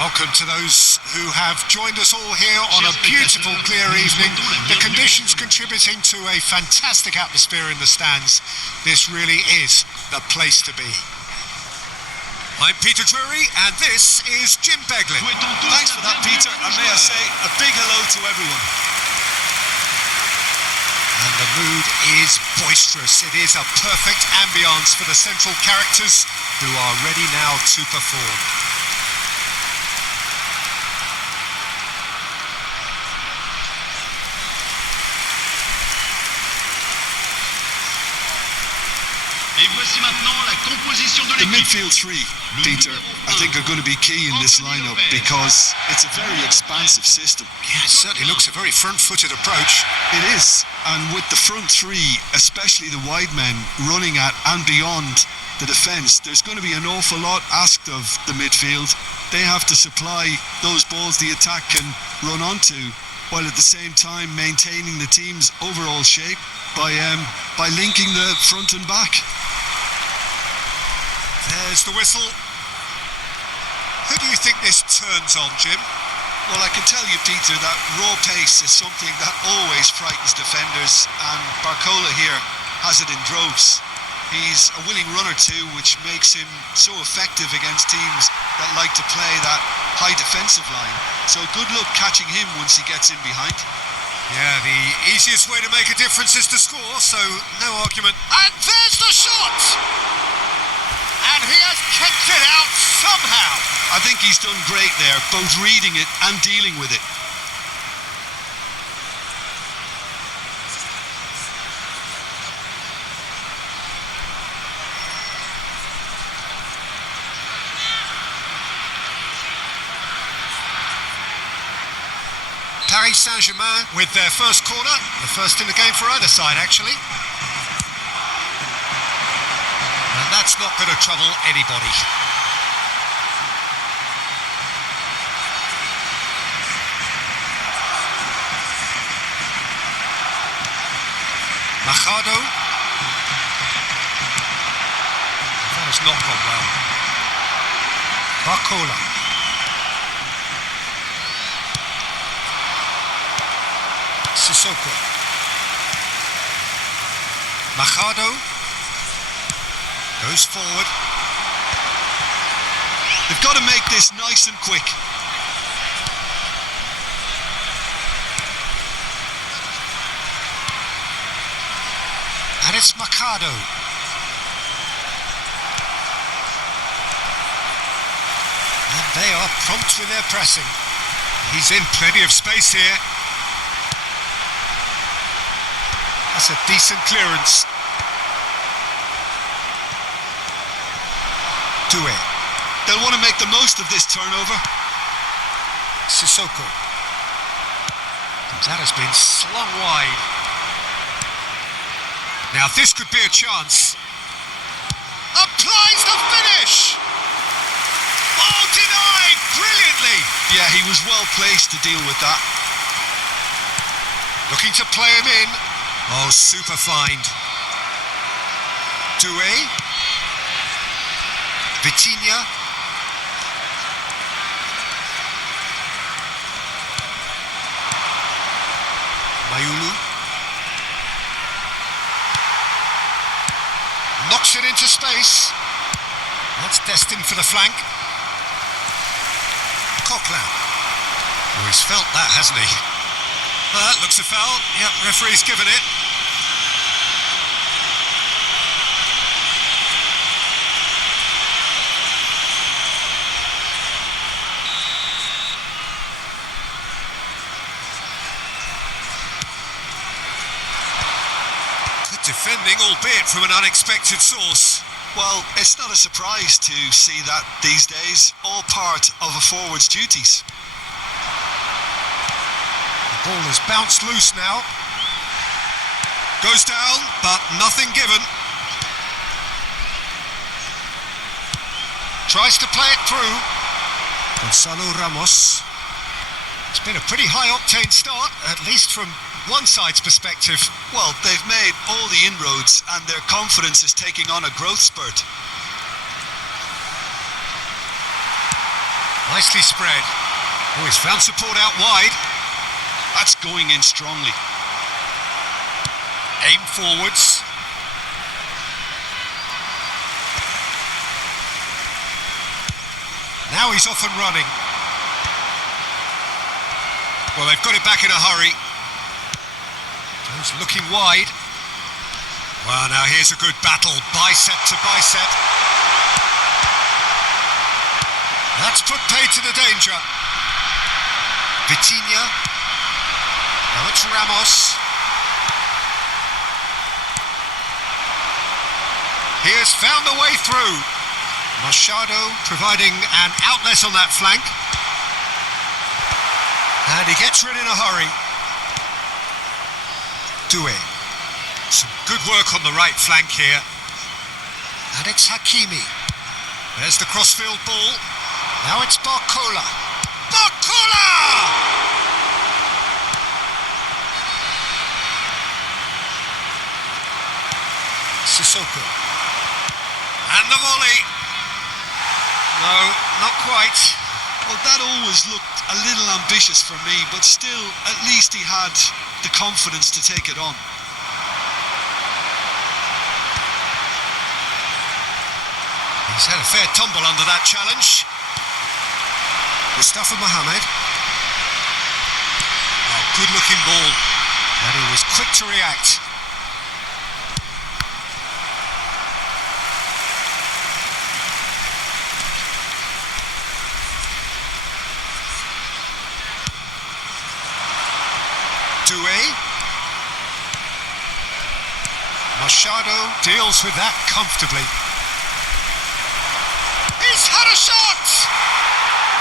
Welcome to those who have joined us all here on a beautiful, clear evening. The conditions contributing to a fantastic atmosphere in the stands. This really is the place to be. I'm Peter Drury, and this is Jim Beglin. Thanks for that, Peter, and may I say a big hello to everyone. And the mood is boisterous. It is a perfect ambience for the central characters who are ready now to perform. The midfield three, Peter, I think are going to be key in this lineup because it's a very expansive system. Yeah, it certainly looks a very front-footed approach. It is, and with the front three, especially the wide men running at and beyond the defence, there's going to be an awful lot asked of the midfield. They have to supply those balls the attack can run onto, while at the same time maintaining the team's overall shape by linking the front and back. There's the whistle. Who do you think this turns on, Jim? Well, I can tell you, Peter, that raw pace is something that always frightens defenders, and Barcola here has it in droves. He's a willing runner too, which makes him so effective against teams that like to play that high defensive line. So good luck catching him once he gets in behind. Yeah, the easiest way to make a difference is to score, so no argument. And there's the shot! And he has kept it out somehow. I think he's done great there, both reading it and dealing with it. Paris Saint-Germain with their first corner, the first in the game for either side actually. And that's not going to trouble anybody. Machado. That has not gone well. Barcola. Sissoko. Machado goes forward. They've got to make this nice and quick. And it's Machado. And they are prompt with their pressing. He's in plenty of space here. That's a decent clearance. Doué. They'll want to make the most of this turnover. Sissoko. That has been slung wide. Now this could be a chance. Applies the finish! Oh, denied brilliantly! Yeah, he was well placed to deal with that. Looking to play him in. Oh, super find. Doué. Vitinha. Mayulu. Knocks it into space. That's destined for the flank. Coquelin. Oh, he's felt that, hasn't he? That looks a foul. Yep, referee's given it. Good defending, albeit from an unexpected source. Well, it's not a surprise to see that these days, all part of a forward's duties. Ball has bounced loose now. Goes down, but nothing given. Tries to play it through. Gonzalo Ramos. It's been a pretty high-octane start, at least from one side's perspective. Well, they've made all the inroads and their confidence is taking on a growth spurt. Nicely spread. Oh, he's found support out wide. That's going in strongly. Aim forwards. Now he's off and running. Well, they've got it back in a hurry. He's looking wide. Well, now here's a good battle, bicep to bicep. That's put paid to the danger. Vitinha. Now it's Ramos. He has found the way through. Machado providing an outlet on that flank. And he gets rid in a hurry. Doué. Some good work on the right flank here. And it's Hakimi. There's the crossfield ball. Now it's Barcola. Barcola! Sissoko. And the volley. No, not quite. Well, that always looked a little ambitious for me, but still, at least he had the confidence to take it on. He's had a fair tumble under that challenge. Mustafa Mohamed. Oh, good-looking ball. And he was quick to react. Doué. Machado deals with that comfortably. He's had a shot!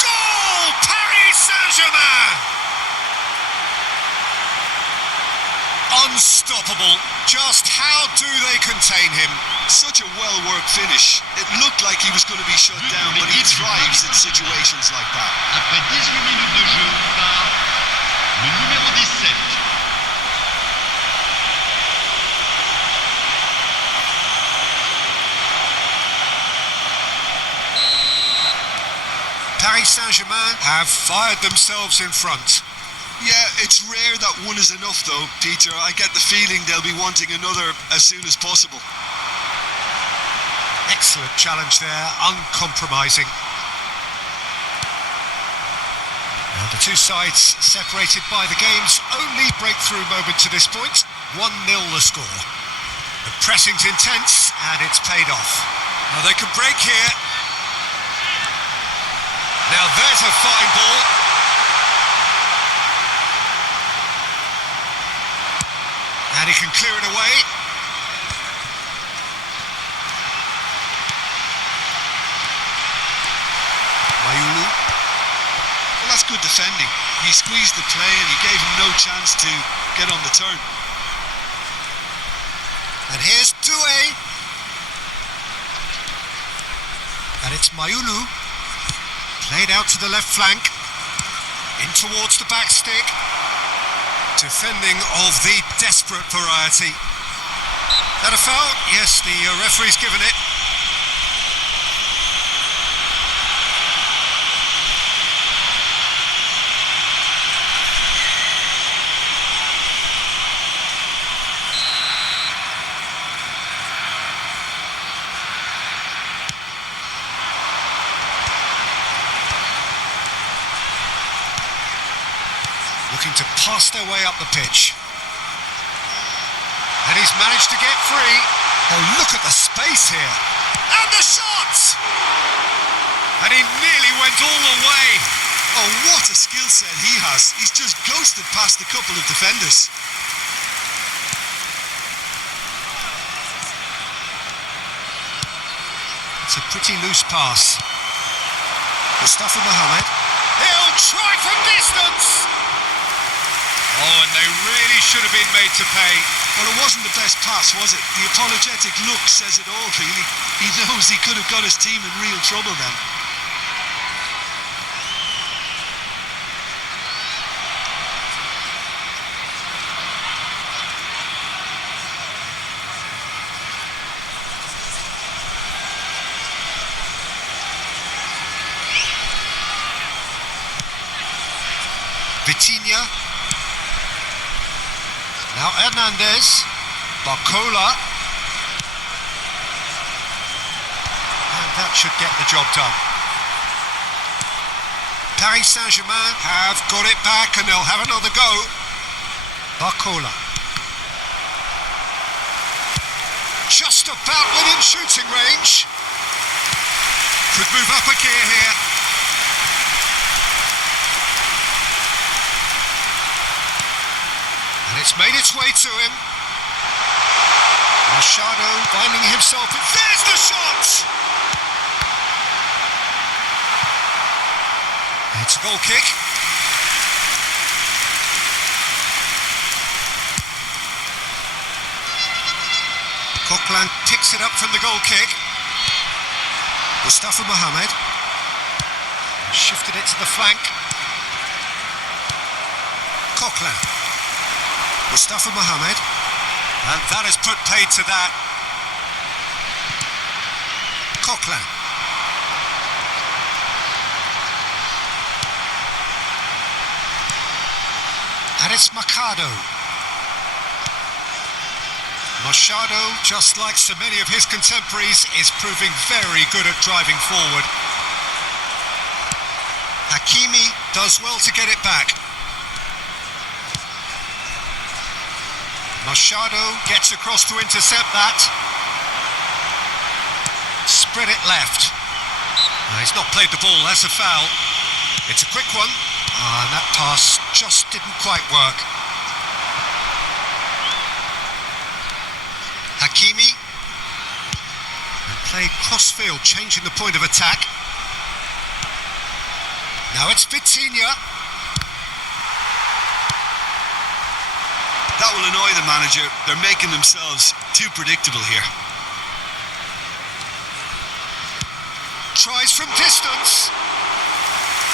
Goal! Paris Saint-Germain! Unstoppable. Just how do they contain him? Such a well-worked finish. It looked like he was going to be shut down, but he thrives in situations like that. Après 18 minutes de jeu par le numéro 17. Paris Saint-Germain have fired themselves in front. Yeah, it's rare that one is enough though, Peter. I get the feeling they'll be wanting another as soon as possible. Excellent challenge there, uncompromising. Now the two sides separated by the game's only breakthrough moment to this point. 1-0 the score. The pressing's intense and it's paid off. Now they can break here. Now there's a fine ball. And he can clear it away. Mayulu. Well, that's good defending. He squeezed the play and he gave him no chance to get on the turn. And here's Doué. And it's Mayulu. Played out to the left flank. In towards the back stick. Defending of the desperate variety. That a foul? Yes, the referee's given it. Looking to pass their way up the pitch. And he's managed to get free. Oh, look at the space here. And the shot! And he nearly went all the way. Oh, what a skill set he has. He's just ghosted past a couple of defenders. It's a pretty loose pass. Mustafa Mohamed. He'll try from distance. Oh, and they really should have been made to pay. Well, it wasn't the best pass, was it? The apologetic look says it all, really. He knows he could have got his team in real trouble then. Vitinha. Now Hernandez. Barcola. And that should get the job done. Paris Saint-Germain have got it back and they'll have another go. Barcola. Just about within shooting range. Could move up a gear here. And it's made its way to him. Machado finding himself. There's the shot! It's a goal kick. Coquelin picks it up from the goal kick. Mustafa Mohamed shifted it to the flank. Coquelin. Mustafa Mohamed. And that has put paid to that. Coquelin. And it's Machado. Machado, just like so many of his contemporaries, is proving very good at driving forward. Hakimi does well to get it back. Machado gets across to intercept that. Spread it left. He's not played the ball, that's a foul. It's a quick one. And that pass just didn't quite work. Hakimi. And played cross-field, changing the point of attack. Now it's Vitinha. That will annoy the manager. They're making themselves too predictable here. Tries from distance.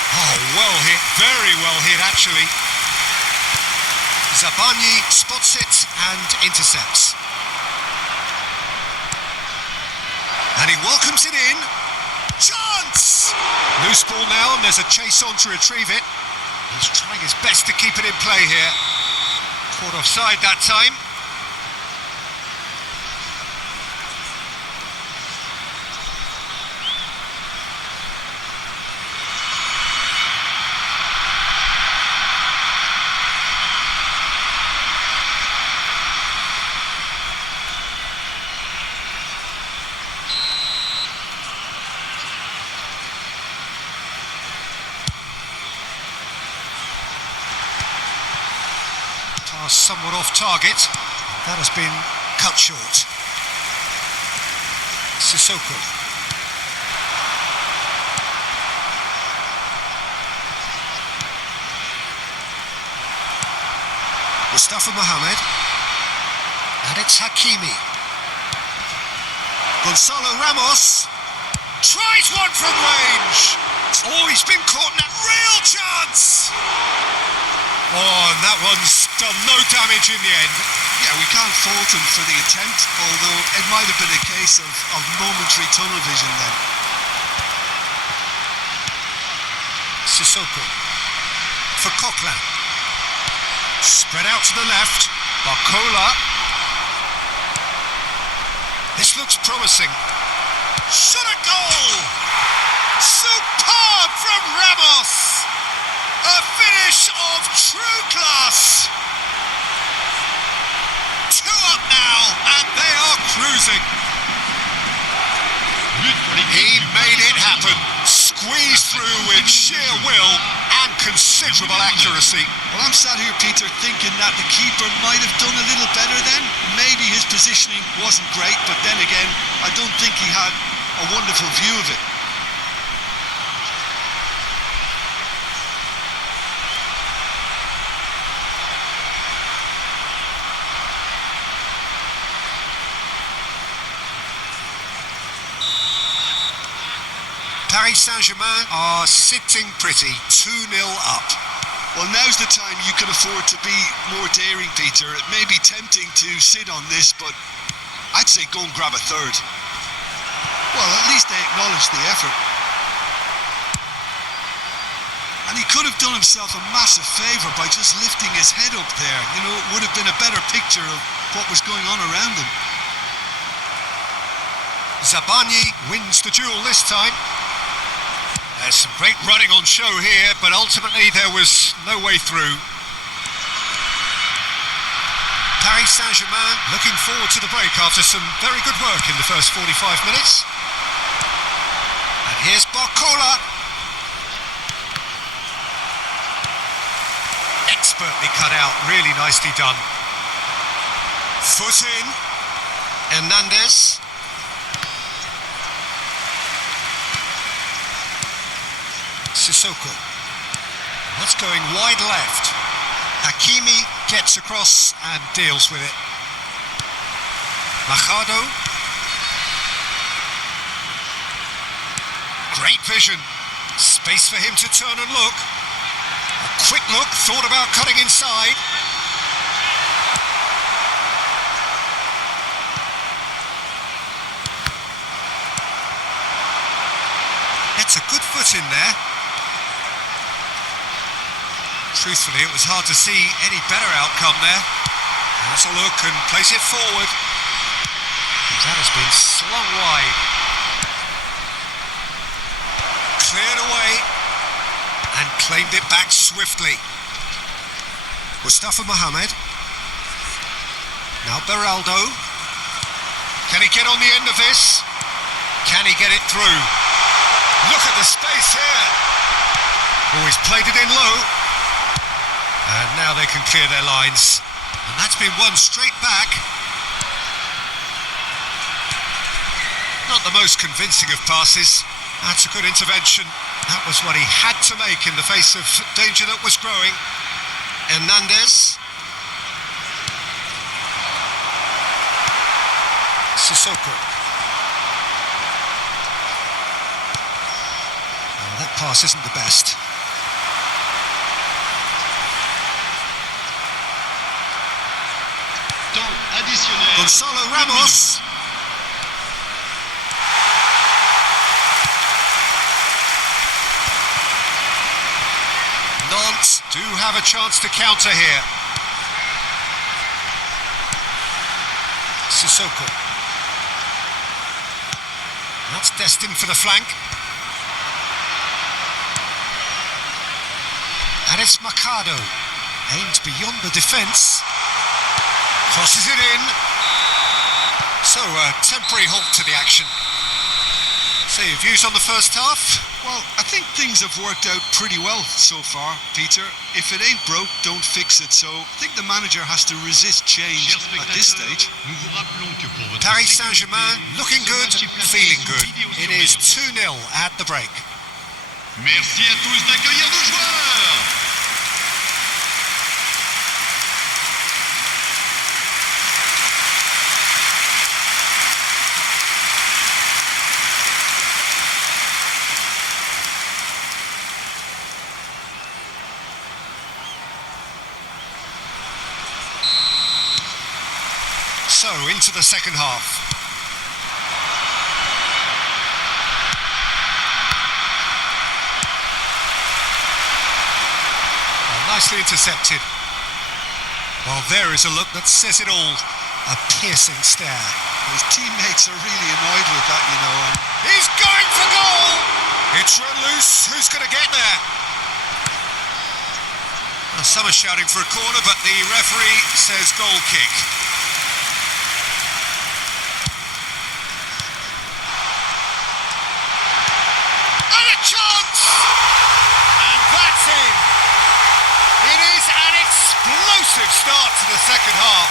Oh, well hit, very well hit actually. Zabani spots it and intercepts. And he welcomes it in. Chance! Loose ball now and there's a chase on to retrieve it. He's trying his best to keep it in play here. Caught offside that time. Somewhat off target. That has been cut short. Sissoko. Mustafa Mohamed. And it's Hakimi. Gonzalo Ramos. Tries one from range. Oh, he's been caught in a real chance. Oh, and that one's done no damage in the end. Yeah, we can't fault him for the attempt, although it might have been a case of momentary tunnel vision then. Sissoko. For Coquelin. Spread out to the left. Barcola. This looks promising. Shot a goal! Superb from Ramos! A finish of true class. 2 up now, and they are cruising. He made it happen. Squeezed through with sheer will and considerable accuracy. Well, I'm sat here, Peter, thinking that the keeper might have done a little better then. Maybe his positioning wasn't great, but then again, I don't think he had a wonderful view of it. Paris Saint-Germain are sitting pretty, 2-0 up. Well, now's the time you can afford to be more daring, Peter. It may be tempting to sit on this, but I'd say go and grab a third. Well, at least they acknowledge the effort. And he could have done himself a massive favour by just lifting his head up there. You know, it would have been a better picture of what was going on around him. Zabani wins the duel this time. There's some great running on show here, but ultimately there was no way through. Paris Saint-Germain looking forward to the break after some very good work in the first 45 minutes. And here's Barcola. Expertly cut out, really nicely done. Foot in. Hernandez. Sissoko. That's going wide left. Hakimi gets across and deals with it. Machado. Great vision. Space for him to turn and look. A quick look, thought about cutting inside. Gets a good foot in there. Truthfully, it was hard to see any better outcome there. Has a look and plays it forward. That has been slung wide. Cleared away and claimed it back swiftly. Mustafa Mohamed. Now Beraldo. Can he get on the end of this? Can he get it through? Look at the space here. Oh, he's played it in low. And now they can clear their lines. And that's been won straight back. Not the most convincing of passes. That's a good intervention. That was what he had to make in the face of danger that was growing. Hernandez. Sissoko. Oh, that pass isn't the best. Gonzalo Ramos. Nantes do have a chance to counter here. Sissoko. That's destined for the flank. And it's Machado. Aims beyond the defence. Crosses it in. So a temporary halt to the action. So your views on the first half? Well, I think things have worked out pretty well so far, Peter. If it ain't broke, don't fix it. So I think the manager has to resist change at this stage. Paris Saint-Germain looking good, feeling good. It is 2-0 at the break. Merci à tous d'accueillir nos joueurs. So, into the second half. Well, nicely intercepted. Well, there is a look that says it all. A piercing stare. His teammates are really annoyed with that, you know. And he's going for goal! It's run loose. Who's going to get there? Well, some are shouting for a corner, but the referee says goal kick. Chance! And that's in. It is an explosive start to the second half.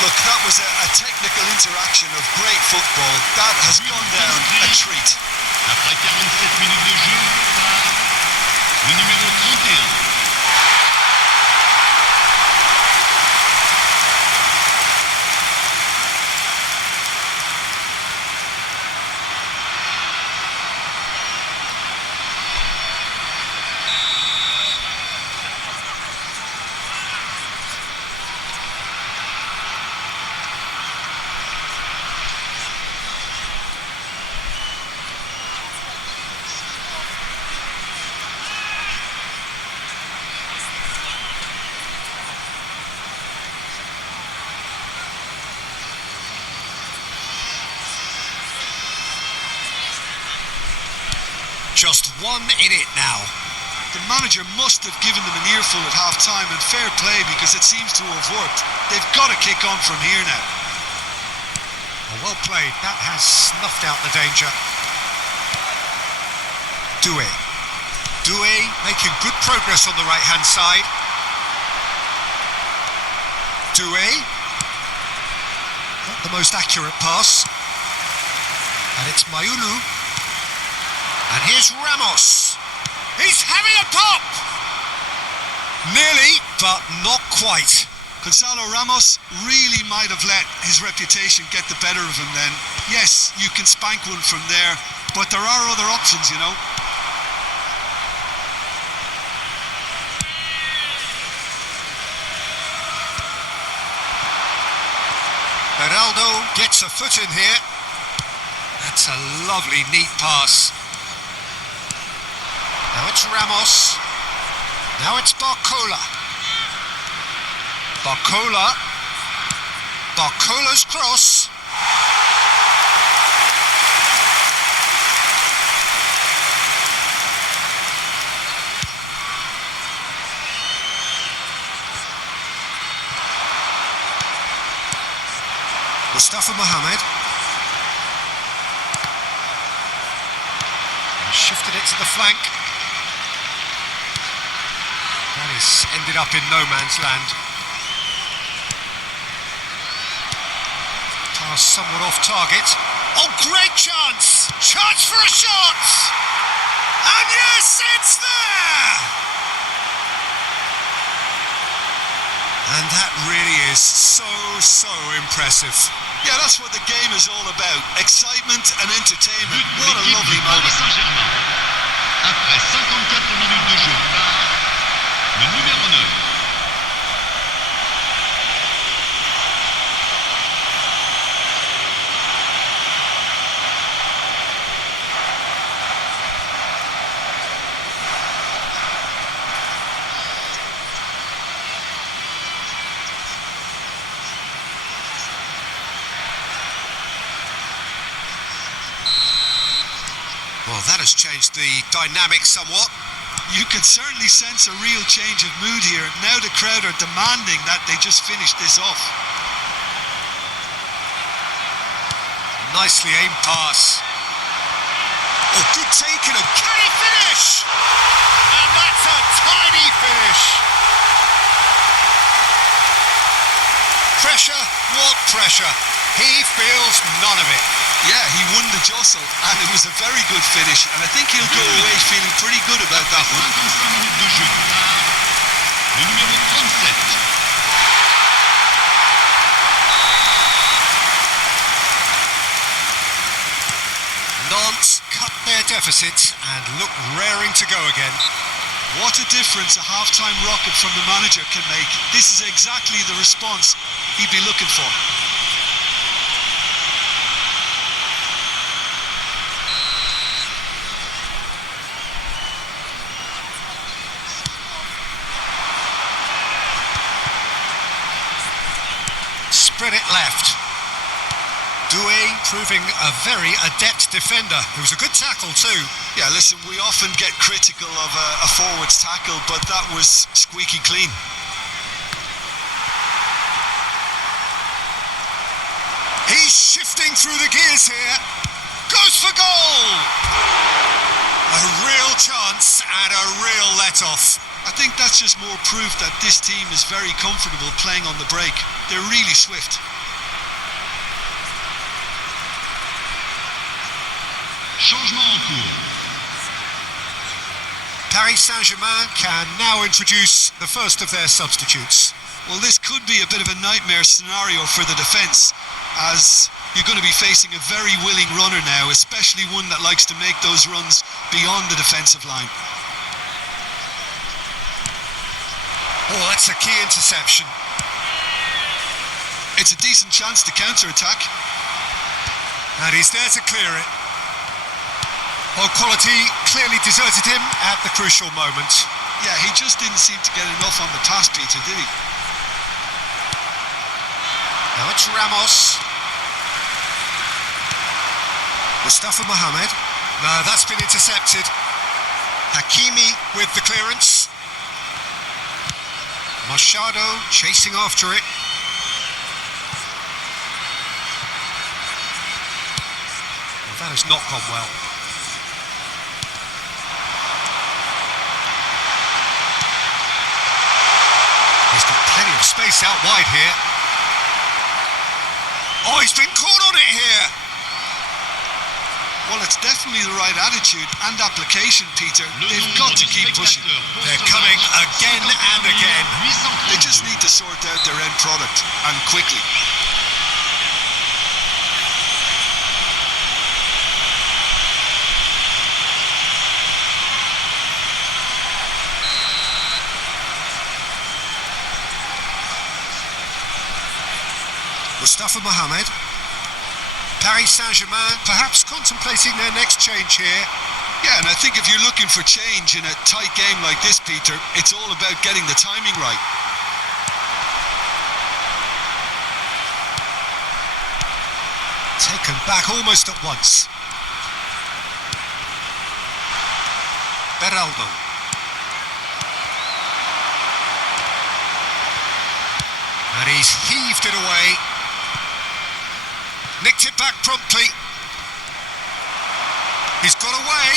Look, that was a technical interaction of great football. That has gone down a treat. Après 47 minutes de jeu par le numéro 31. Just 1 in it now. The manager must have given them an earful at half-time, and fair play because it seems to have worked. They've got to kick on from here now. Well played. That has snuffed out the danger. Doué making good progress on the right-hand side. Doué. Not the most accurate pass. And it's Mayulu. And here's Ramos. He's having a pop! Nearly, but not quite. Gonzalo Ramos really might have let his reputation get the better of him then. Yes, you can spank one from there, but there are other options, you know. Ronaldo gets a foot in here. That's a lovely, neat pass. Now it's Ramos. Now it's Barcola. Barcola's cross. Mustafa Mohamed. And shifted it to the flank. That is ended up in no man's land. Pass somewhat off target. Oh, great chance! Chance for a shot! And yes, it's there! And that really is so impressive. Yeah, that's what the game is all about. Excitement and entertainment. But What a lovely Paris moment. Saint-Germain. Après 54 minutes de jeu par le numéro 9. Well, that has changed the dynamic somewhat. You can certainly sense a real change of mood here. Now the crowd are demanding that they just finish this off. Nicely aimed pass. Oh, good take and a can he finish? And that's a tiny finish. Pressure, what pressure? He feels none of it. Yeah, he won the jostle, and it was a very good finish, and I think he'll go away feeling pretty good about that one. 55 minutes de jeu par le numéro 37. Nantes cut their deficit and look raring to go again. What a difference a half-time rocket from the manager can make. This is exactly the response he'd be looking for. Spread it left. Doué proving a very adept defender. It was a good tackle too. Yeah, listen, we often get critical of a forward's tackle, but that was squeaky clean. He's shifting through the gears here. Goes for goal! A real chance and a real let-off. I think that's just more proof that this team is very comfortable playing on the break. They're really swift. Changement en cours. Paris Saint-Germain can now introduce the first of their substitutes. Well, this could be a bit of a nightmare scenario for the defence, as you're going to be facing a very willing runner now, especially one that likes to make those runs beyond the defensive line. Oh, that's a key interception. It's a decent chance to counter-attack. And he's there to clear it. Well, quality clearly deserted him at the crucial moment. Yeah, he just didn't seem to get enough on the pass, Peter, did he? Now it's Ramos. Mustafa Mohamed. No, that's been intercepted. Hakimi with the clearance. Machado chasing after it. Well, that has not gone well. He's got plenty of space out wide here. Oh, he's been caught on it here. Well, it's definitely the right attitude and application, Peter. They've got to keep pushing. They're coming again and again. They just need to sort out their end product, and quickly. Mustafa Mohamed. Paris Saint-Germain perhaps contemplating their next change here. Yeah, and I think if you're looking for change in a tight game like this, Peter, it's all about getting the timing right. Taken back almost at once. Beraldo. And he's heaved it away. Nicked it back promptly. He's got away.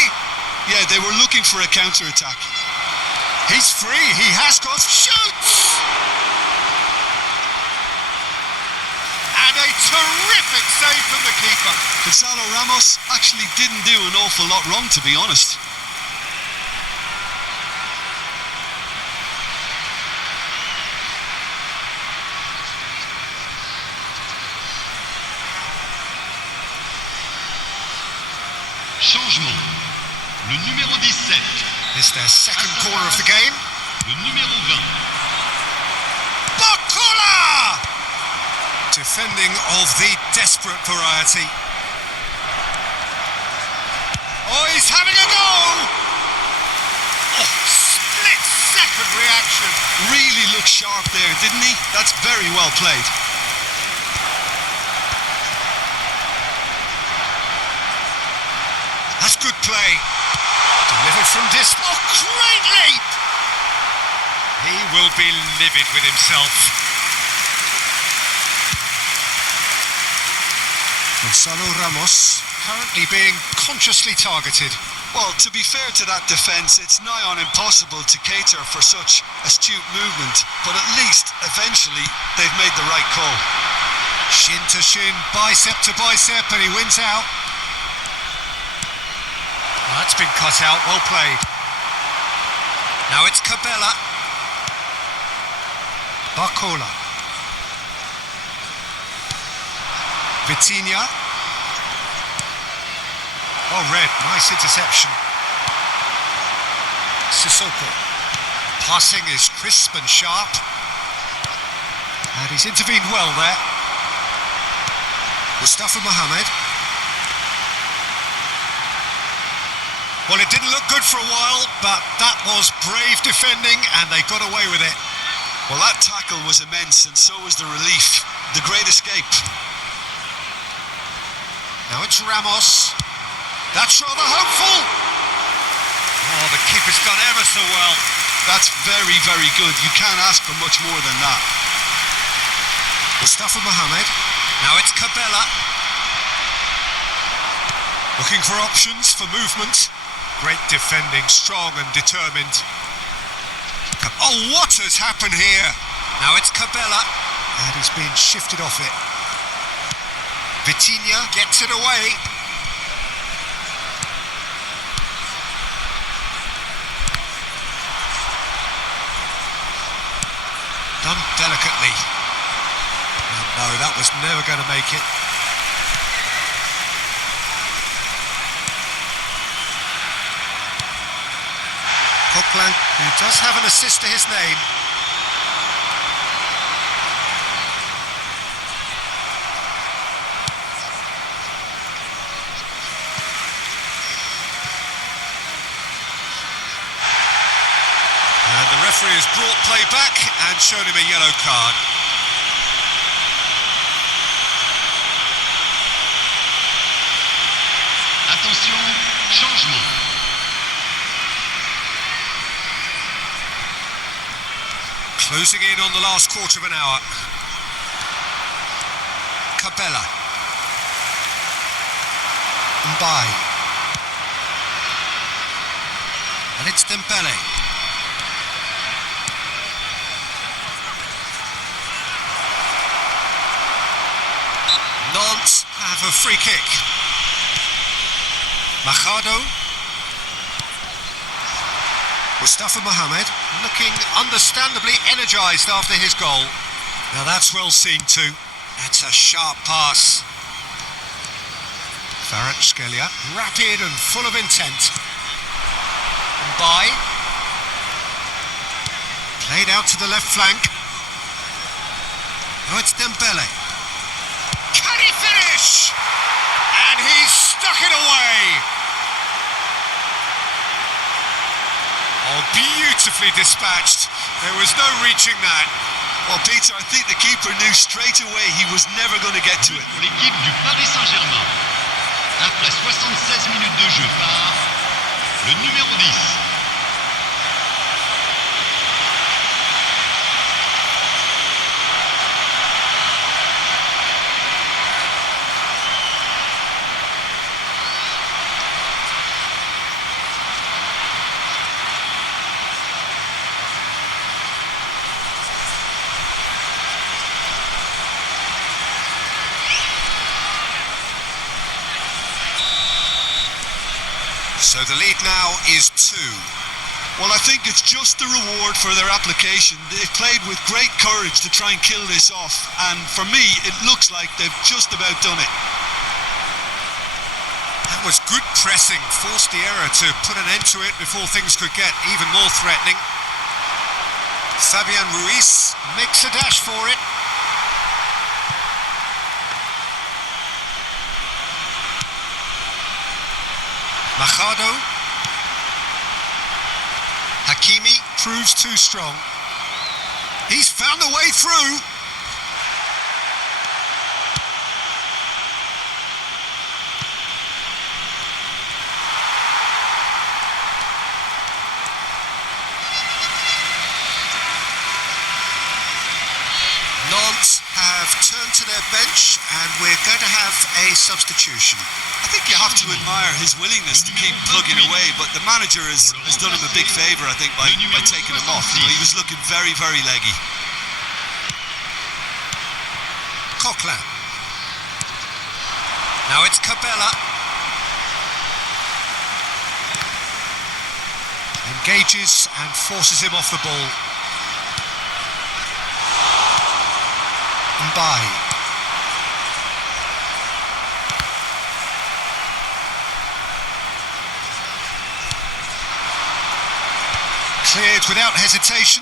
Yeah, they were looking for a counter-attack. He's free. He has got shoots. And a terrific save from the keeper. Gonzalo Ramos actually didn't do an awful lot wrong, to be honest. Changement. Le numéro 17. This is their second corner of the game. Le numéro 20. Bakula! Defending of the desperate variety. Oh, he's having a go! Oh, split-second reaction. Really looked sharp there, didn't he? That's very well played. That's good play. Delivered from distance. Oh, great leap! He will be livid with himself. Gonzalo Ramos currently being consciously targeted. Well, to be fair to that defence, it's nigh on impossible to cater for such astute movement, but at least, eventually, they've made the right call. Shin to shin, bicep to bicep, and he wins out. Well, that's been cut out, well played. Now it's Cabela. Bakula. Vitinha. Oh, red, nice interception. Sissoko. Passing is crisp and sharp. And he's intervened well there. Mustafa Mohamed. Well, it didn't look good for a while, but that was brave defending, and they got away with it. Well, that tackle was immense, and so was the relief. The great escape. Now it's Ramos. That's rather hopeful. Oh, the keeper's done ever so well. That's very, very good. You can't ask for much more than that. Mustafa Mohamed. Now it's Cabela. Looking for options for movement. Great defending, strong and determined. Oh, what has happened here? Now it's Cabela. And he's been shifted off it. Vitinha gets it away. Done delicately. Oh, no, that was never going to make it. Coquelin, who does have an assist to his name. And the referee has brought play back and shown him a yellow card. Attention, changement. Closing in on the last quarter of an hour. Cabella. Mbai. And it's Dembele. Nantes have a free kick. Machado. Mustafa Mohamed looking understandably energised after his goal. Now that's well seen too. That's a sharp pass. Kvaratskhelia, rapid and full of intent. Mbai. Played out to the left flank. Now it's Dembele. Can he finish? And he's stuck it away. Oh, beautifully dispatched. There was no reaching that. Well, Peter, I think the keeper knew straight away he was never going to get to it. Pour l'équipe du Paris Saint-Germain. Après 76 minutes de jeu par le numéro 10. So the lead now is 2. Well, I think it's just the reward for their application. They've played with great courage to try and kill this off, and for me, it looks like they've just about done it. That was good pressing, forced the error to put an end to it before things could get even more threatening. Fabian Ruiz makes a dash for it. Machado. Hakimi proves too strong. He's found a way through. Nantes have turned to their bench and we're going to have a substitution. I think you have to admire his willingness to keep plugging away, but the manager has done him a big favour, I think, by taking him off. You know, he was looking very, very leggy. Coquelin. Now it's Cabella. Engages and forces him off the ball. Mbai. Cleared without hesitation.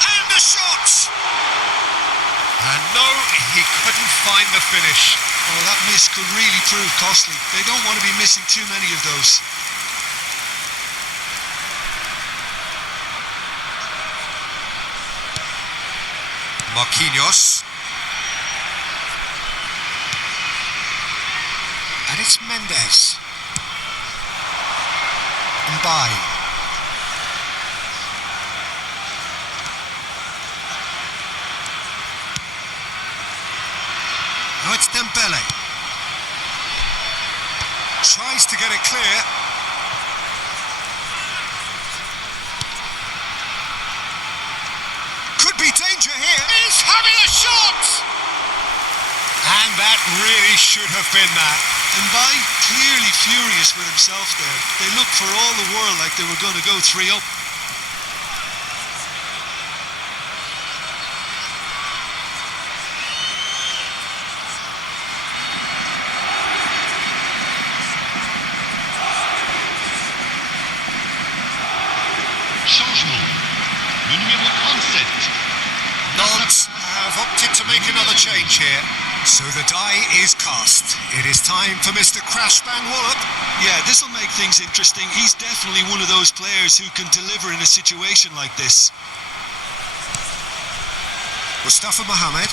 And a shot! And no, he couldn't find the finish. Oh, that miss could really prove costly. They don't want to be missing too many of those. Marquinhos. And it's Mendes. Mbai. Now it's Dembele. Tries to get it clear. Could be danger here. He's having a shot! And that really should have been that. Mbai clearly furious with himself there. They looked for all the world like they were going to go 3-up. Changement. Le numéro 37. Nantes have opted to make another change here. So the die is cast. It is time for Mr. Crashbang Wallop. Yeah, this will make things interesting. He's definitely one of those players who can deliver in a situation like this. Mustafa Mohamed.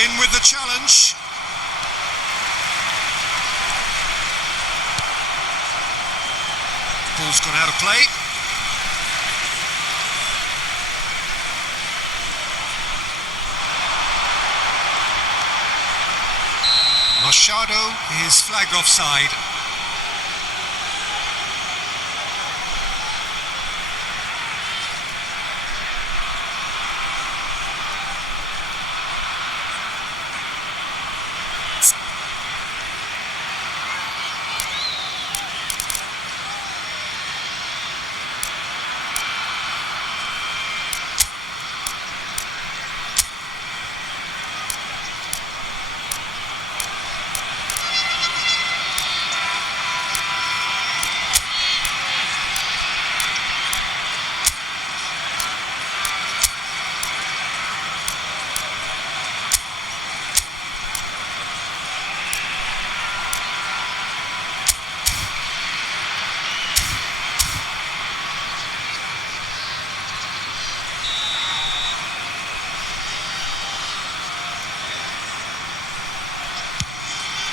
In with the challenge. Ball's gone out of play. Machado is flagged offside.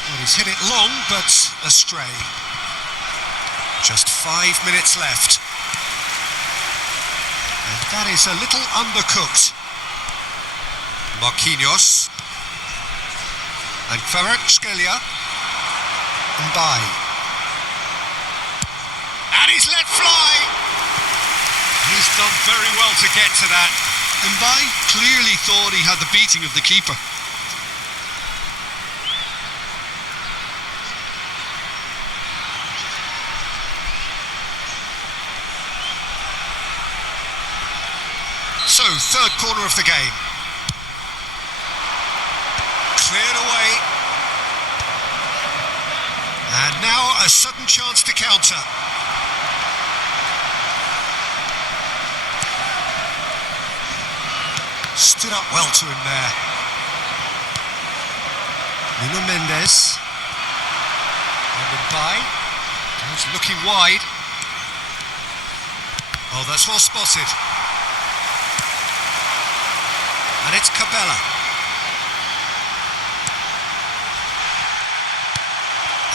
Well, he's hit it long, but astray. Just 5 minutes left. And that is a little undercooked. Marquinhos. And Kvaratskhelia. Mbai. And he's let fly! He's done very well to get to that. Mbai clearly thought he had the beating of the keeper. So, third corner of the game. Cleared away. And now a sudden chance to counter. Stood up well to him there. Nuno Mendes. And Mbai. He's looking wide. Oh, that's well spotted. And it's Cabella.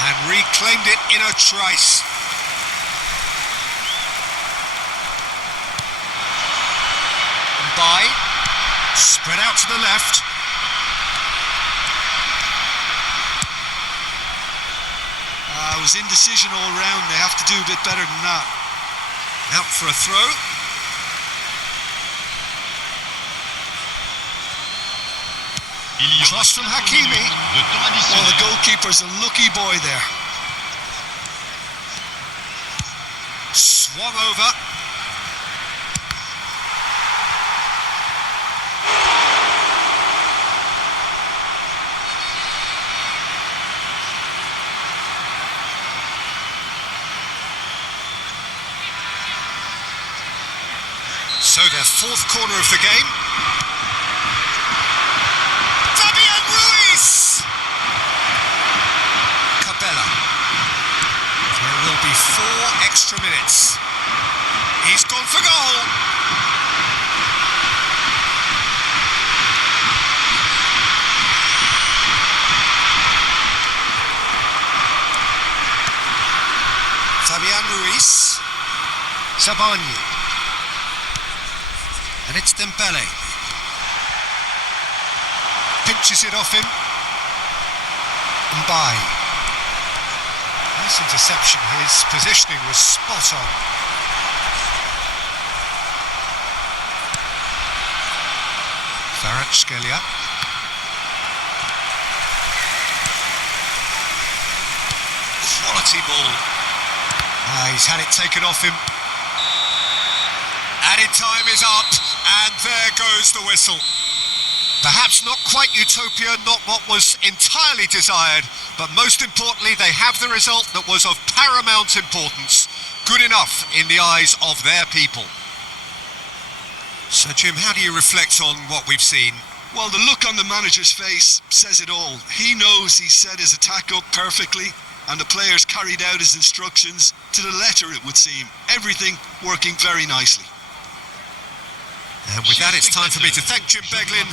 And reclaimed it in a trice. Mbai. Spread out to the left. It was indecision all round. They have to do a bit better than that. Out for a throw. Cross from Hakimi. Well, the goalkeeper's a lucky boy there. Swung over. So their fourth corner of the game. There will be 4 extra minutes. He's gone for goal. Fabian Ruiz. Sabani. And it's Dembele. Pinches it off him. Mbai. Nice interception. His positioning was spot on. Kvaratskhelia. Quality ball. He's had it taken off him. Added time is up, and there goes the whistle. Perhaps not quite utopia, not what was entirely desired, but most importantly, they have the result that was of paramount importance. Good enough in the eyes of their people. So, Jim, how do you reflect on what we've seen? Well, the look on the manager's face says it all. He knows he set his attack up perfectly, and the players carried out his instructions to the letter, it would seem. Everything working very nicely. And with that, it's time for me to thank Jim Beglin.